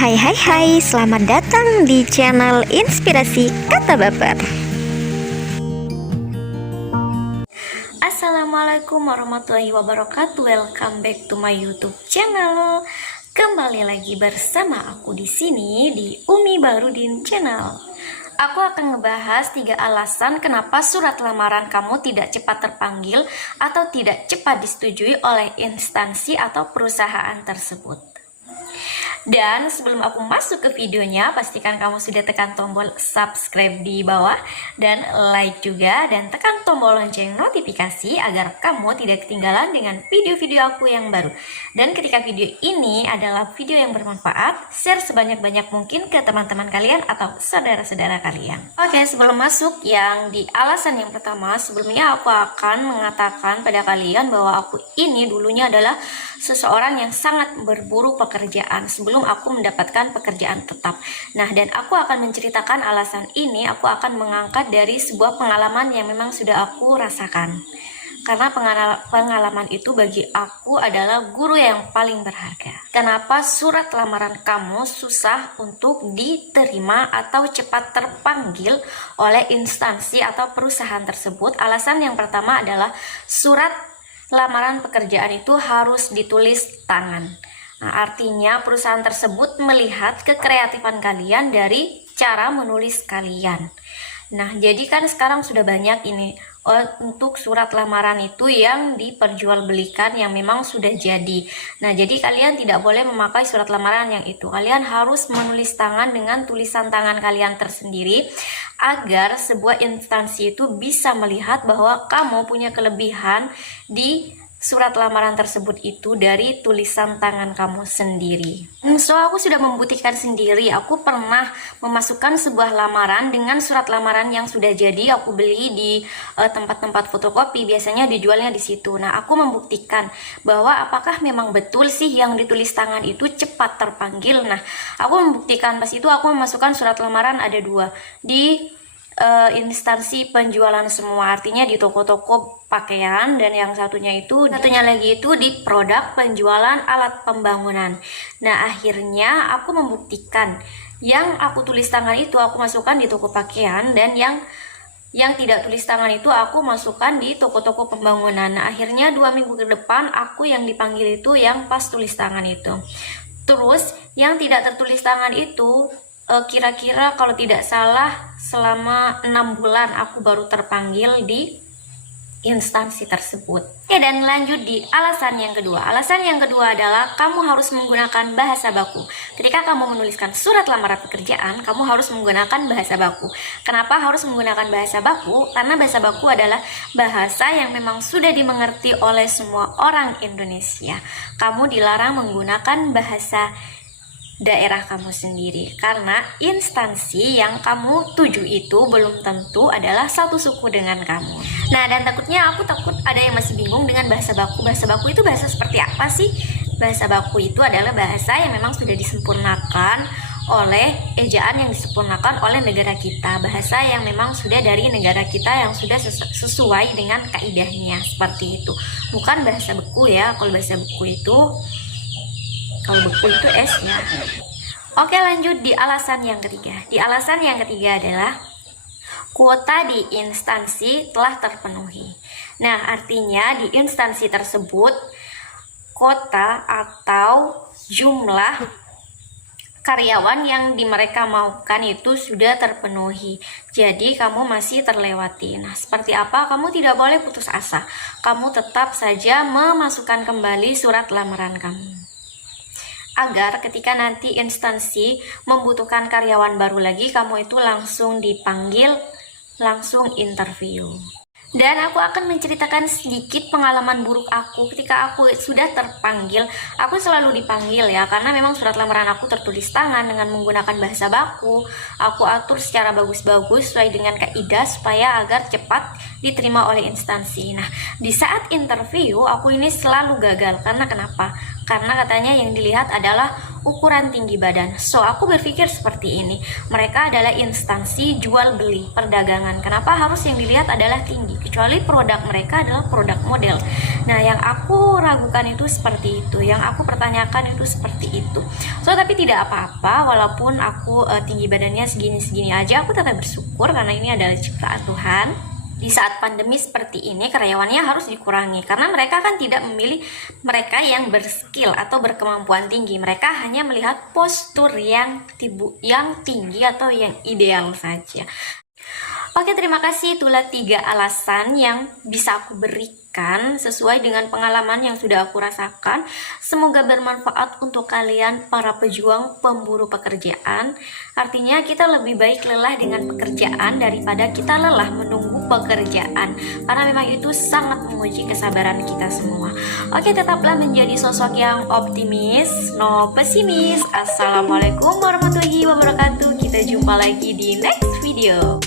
Hai, selamat datang di channel Inspirasi Kata Baper. Assalamualaikum warahmatullahi wabarakatuh. Welcome back to my YouTube channel. Kembali lagi bersama aku di sini di Umi Barudin Channel. Aku akan ngebahas 3 alasan kenapa surat lamaran kamu tidak cepat terpanggil atau tidak cepat disetujui oleh instansi atau perusahaan tersebut. Dan sebelum aku masuk ke videonya, pastikan kamu sudah tekan tombol subscribe di bawah dan like juga, dan tekan tombol lonceng notifikasi agar kamu tidak ketinggalan dengan video-video aku yang baru. Dan ketika video ini adalah video yang bermanfaat, share sebanyak-banyak mungkin ke teman-teman kalian atau saudara-saudara kalian. Oke, sebelum masuk yang di alasan yang pertama, sebelumnya aku akan mengatakan pada kalian bahwa aku ini dulunya adalah seseorang yang sangat berburu pekerjaan sebelum aku mendapatkan pekerjaan tetap. Nah, dan aku akan menceritakan alasan ini, aku akan mengangkat dari sebuah pengalaman yang memang sudah aku rasakan. Karena pengalaman itu bagi aku adalah guru yang paling berharga. Kenapa surat lamaran kamu susah untuk diterima atau cepat terpanggil oleh instansi atau perusahaan tersebut? Alasan yang pertama adalah surat lamaran pekerjaan itu harus ditulis tangan. Nah, artinya perusahaan tersebut melihat kekreatifan kalian dari cara menulis kalian. Nah, jadi kan sekarang sudah banyak ini untuk surat lamaran itu yang diperjualbelikan yang memang sudah jadi. Nah, jadi kalian tidak boleh memakai surat lamaran yang itu. Kalian harus menulis tangan dengan tulisan tangan kalian tersendiri agar sebuah instansi itu bisa melihat bahwa kamu punya kelebihan di surat lamaran tersebut itu dari tulisan tangan kamu sendiri. So, aku sudah membuktikan sendiri. Aku pernah memasukkan sebuah lamaran dengan surat lamaran yang sudah jadi. Aku beli di tempat-tempat fotokopi, biasanya dijualnya di situ. Nah, aku membuktikan bahwa apakah memang betul sih yang ditulis tangan itu cepat terpanggil. Nah, aku membuktikan pas itu aku memasukkan surat lamaran ada 2 di instansi penjualan semua, artinya di toko-toko pakaian, dan yang satunya lagi itu di produk penjualan alat pembangunan. Nah, akhirnya aku membuktikan yang aku tulis tangan itu aku masukkan di toko pakaian, dan yang tidak tulis tangan itu aku masukkan di toko-toko pembangunan. Nah, akhirnya 2 minggu ke depan aku yang dipanggil itu yang pas tulis tangan itu. Terus yang tidak tertulis tangan itu kira-kira kalau tidak salah selama 6 bulan aku baru terpanggil di instansi tersebut. Oke, dan lanjut di alasan yang kedua. Alasan yang kedua adalah kamu harus menggunakan bahasa baku. Ketika kamu menuliskan surat lamaran pekerjaan, kamu harus menggunakan bahasa baku. Kenapa harus menggunakan bahasa baku? Karena bahasa baku adalah bahasa yang memang sudah dimengerti oleh semua orang Indonesia. Kamu dilarang menggunakan bahasa daerah kamu sendiri, karena instansi yang kamu tuju itu belum tentu adalah satu suku dengan kamu. Nah, dan aku takut ada yang masih bingung dengan bahasa baku. Bahasa baku itu bahasa seperti apa sih? Bahasa baku itu adalah bahasa yang memang sudah disempurnakan oleh ejaan yang disempurnakan oleh negara kita. Bahasa yang memang sudah dari negara kita yang sudah sesuai dengan kaidahnya, seperti itu. Bukan bahasa beku ya. Kalau bahasa beku itu S-nya. Oke, lanjut di alasan yang ketiga. Di alasan yang ketiga adalah kuota di instansi telah terpenuhi. Nah, artinya di instansi tersebut kuota atau jumlah karyawan yang mereka maukan itu sudah terpenuhi. Jadi kamu masih terlewati. Nah, seperti apa? Kamu tidak boleh putus asa. Kamu tetap saja memasukkan kembali surat lamaran kamu, agar ketika nanti instansi membutuhkan karyawan baru lagi, kamu itu langsung dipanggil, langsung interview. Dan aku akan menceritakan sedikit pengalaman buruk aku ketika aku sudah terpanggil. Aku selalu dipanggil ya, karena memang surat lamaran aku tertulis tangan dengan menggunakan bahasa baku. Aku atur secara bagus-bagus sesuai dengan kaidah supaya agar cepat diterima oleh instansi. Nah, di saat interview aku ini selalu gagal. Karena kenapa? Karena katanya yang dilihat adalah ukuran tinggi badan. So, aku berpikir seperti ini. Mereka adalah instansi jual beli perdagangan. Kenapa harus yang dilihat adalah tinggi? Kecuali produk mereka adalah produk model. Nah, yang aku ragukan itu seperti itu. Yang aku pertanyakan itu seperti itu. So, tapi tidak apa-apa, walaupun aku tinggi badannya segini-segini aja, aku tetap bersyukur karena ini adalah ciptaan Tuhan. Di saat pandemi seperti ini, karyawannya harus dikurangi karena mereka kan tidak memilih mereka yang berskill atau berkemampuan tinggi. Mereka hanya melihat postur yang tinggi atau yang ideal saja. Oke, terima kasih. Itulah 3 alasan yang bisa aku berikan sesuai dengan pengalaman yang sudah aku rasakan. Semoga bermanfaat untuk kalian para pejuang pemburu pekerjaan. Artinya kita lebih baik lelah dengan pekerjaan daripada kita lelah menunggu pekerjaan. Karena memang itu sangat menguji kesabaran kita semua. Oke, tetaplah menjadi sosok yang optimis, no pesimis. Assalamualaikum warahmatullahi wabarakatuh. Kita jumpa lagi di next video.